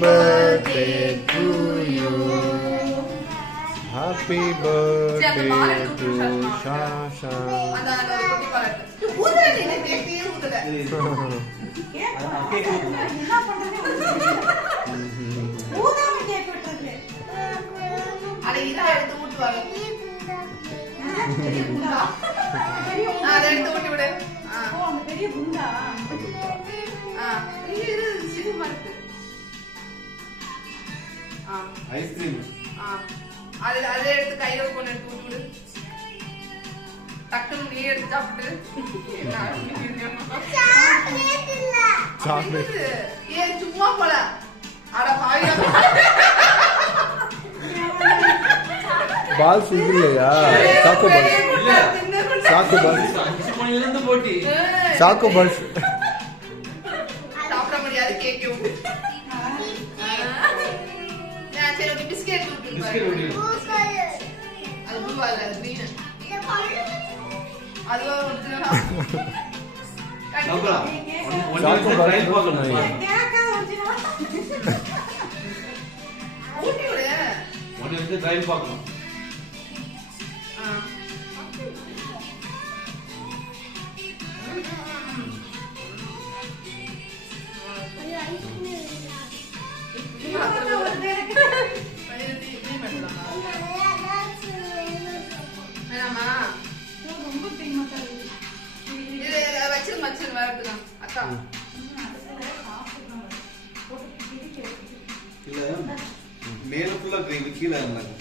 birthday to you. Happy birthday to Shasha. Ice cream அதை எடுத்து கையில கொண்டு விடு. டக்குனு நீ எடுத்து சாப்பிட்டு ஏன் சும்மா போல அட பாவியா பால்ஸ் இல்லையா? Choco balls. Choco balls. Choco balls. சாப்பிட முடியாது கேக். சரி ஓகே பிஸ்கெட் அது ப்ளூ அல்ல கிரீன் அதுவா ஒரிஜினல் சாப்பிடா சாக்கோ பால்ஸ் ஊட்டி விடு. ஒன்னு வந்து ட்ரைவ் பார்க்கணும். அக்கா இல்ல மேல ஃபுல்லா கிரீம் கீழ இருந்தாங்க.